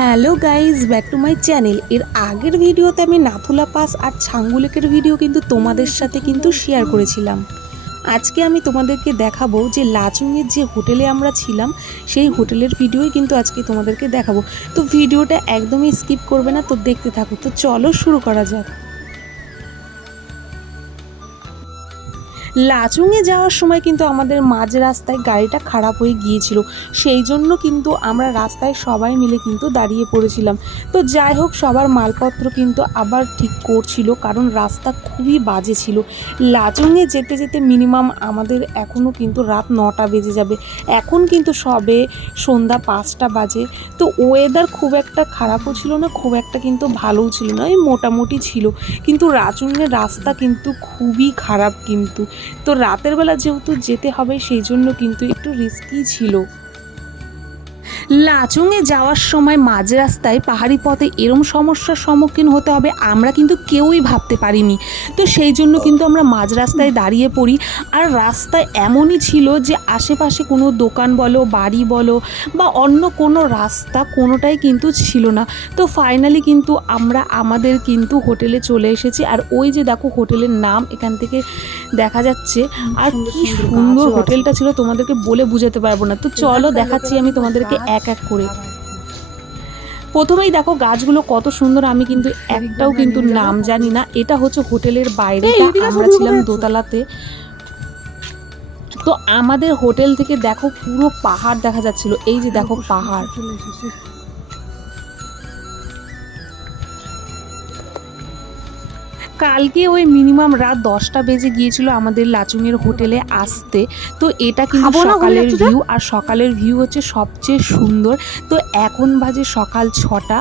Hello guys, back to my channel. এর আগের ভিডিওতে আমি নাথুলা পাস আর ছাঙ্গু লেকের ভিডিও কিন্তু তোমাদের সাথে কিন্তু শেয়ার করেছিলাম। আজকে আমি তোমাদেরকে দেখাবো যে লাচুংয়ের যে হোটেলে আমরা ছিলাম সেই হোটেলের ভিডিওই কিন্তু আজকে তোমাদেরকে দেখাবো। তো ভিডিওটা একদমই স্কিপ করবে না, তো দেখতে থাকো। তো চলো শুরু করা যাক। লাচুংয়ে যাওয়ার সময় কিন্তু আমাদের মাঝ রাস্তায় গাড়িটা খারাপ হয়ে গিয়েছিল, সেই জন্য কিন্তু আমরা রাস্তায় সবাই মিলে কিন্তু দাঁড়িয়ে পড়েছিলাম। তো যাই হোক, সবার মালপত্র কিন্তু আবার ঠিক করছিল, কারণ রাস্তা খুবই বাজে ছিল। লাচুংয়ে যেতে যেতে মিনিমাম আমাদের এখনও কিন্তু রাত 9টা বেজে যাবে। এখন কিন্তু সবে সন্ধ্যা 5টা বাজে। তো ওয়েদার খুব একটা খারাপও ছিল না, খুব একটা কিন্তু ভালোও ছিল না, এই মোটামুটি ছিল। কিন্তু লাচুংয়ের রাস্তা কিন্তু খুবই খারাপ কিন্তু। তো রাতের বেলা যেহেতু যেতে হবে, সেই জন্য কিন্তু একটু রিস্কি ছিল। লাচুংয়ে যাওয়ার সময় মাঝ রাস্তায় পাহাড়ি পথে এরম সমস্যার সম্মুখীন হতে হবে আমরা কিন্তু কেউই ভাবতে পারিনি। তো সেই জন্য কিন্তু আমরা মাঝ রাস্তায় দাঁড়িয়ে পড়ি। আর রাস্তায় এমনই ছিল যে আশেপাশে কোনো দোকান বলো, বাড়ি বলো বা অন্য কোনো রাস্তা কোনোটাই কিন্তু ছিল না। তো ফাইনালি কিন্তু আমরা আমাদের কিন্তু হোটেলে চলে এসেছি। আর ওই যে দেখো হোটেলের নাম এখান থেকে দেখা যাচ্ছে। আর কি সুন্দর হোটেলটা ছিল, তোমাদেরকে বলে বুঝাতে পারবো না। তো চলো দেখাচ্ছি আমি তোমাদেরকে এক এক করে। প্রথমেই দেখো গাছগুলো কত সুন্দর, আমি কিন্তু একটাও কিন্তু নাম জানি না। এটা হচ্ছে হোটেলের বাইরে, আমরা ছিলাম দোতলাতে। তো আমাদের হোটেল থেকে দেখো পুরো পাহাড় দেখা যাচ্ছিল, এই যে দেখো পাহাড়। কালকে ওই মিনিমাম রাত 10টা বেজে গিয়েছিল আমাদের লাচুংয়ের হোটেলে আসতে। তো এটা কিন্তু সকালের ভিউ, আর সকালের ভিউ হচ্ছে সবচেয়ে সুন্দর। তো এখন বাজে সকাল 6টা।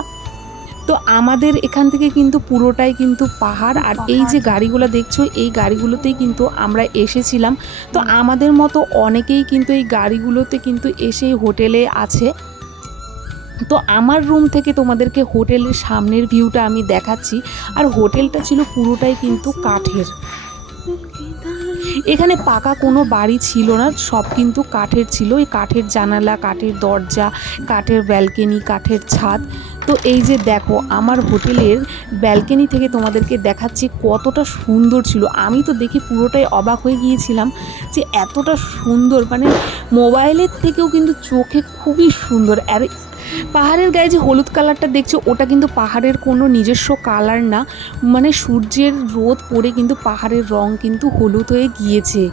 তো আমাদের এখান থেকে কিন্তু পুরোটাই কিন্তু পাহাড়। আর এই যে গাড়িগুলো দেখছো, এই গাড়িগুলোতেই কিন্তু আমরা এসেছিলাম। তো আমাদের মতো অনেকেই কিন্তু এই গাড়িগুলোতে কিন্তু এসে হোটেলে আছে। তো আমার রুম থেকে তোমাদেরকে হোটেলের সামনের ভিউটা আমি দেখাচ্ছি। আর হোটেলটা ছিল পুরোটাই কিন্তু কাঠের। এখানে পাকা কোনো বাড়ি ছিল না, সব কিন্তু কাঠের ছিল। এই কাঠের জানালা, কাঠের দরজা, কাঠের ব্যালকনি, কাঠের ছাদ। তো এই যে দেখো আমার হোটেলের ব্যালকনি থেকে তোমাদেরকে দেখাচ্ছি কতটা সুন্দর ছিল। আমি তো দেখে পুরোটাই অবাক হয়ে গিয়েছিলাম যে এতটা সুন্দর, মানে মোবাইলের থেকেও কিন্তু চোখে খুবই সুন্দর। আর পাহাড়ের গায়ে যে হলুদ কালারটা দেখছো, ওটা কিন্তু পাহাড়ের কোনো নিজস্ব কালার না, মানে সূর্যের রোদ পড়ে কিন্তু পাহাড়ের রং কিন্তু হলুদ হয়ে গিয়েছে।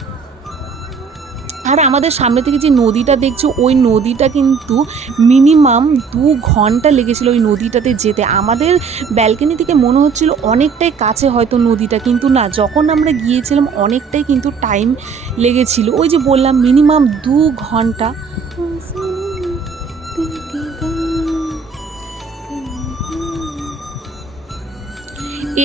আর আমাদের সামনে থেকে যে নদীটা দেখছো, ওই নদীটা কিন্তু মিনিমাম 2 ঘন্টা লেগেছিল ওই নদীটাতে যেতে। আমাদের ব্যালকনি থেকে মনে হচ্ছিল অনেকটাই কাছে হয়তো নদীটা, কিন্তু না, যখন আমরা গিয়েছিলাম অনেকটাই কিন্তু টাইম লেগেছিল। ওই যে বললাম মিনিমাম 2 ঘন্টা।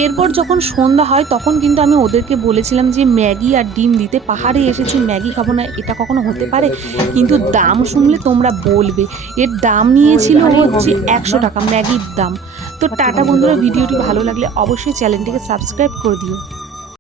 এরপর যখন সন্ধ্যা হয় তখন কিন্তু আমি ওদেরকে বলেছিলাম যে ম্যাগি আর ডিম দিতে। পাহাড়ে এসেছি, ম্যাগি খাবো না, এটা কখনো হতে পারে? কিন্তু দাম শুনলে তোমরা বলবে। এর দাম নিয়েছিল হচ্ছে 100 টাকা ম্যাগির দাম। তো টাটা বন্ধুরা, ভিডিওটি ভালো লাগলে অবশ্যই চ্যানেলটিকে সাবস্ক্রাইব করে দিও।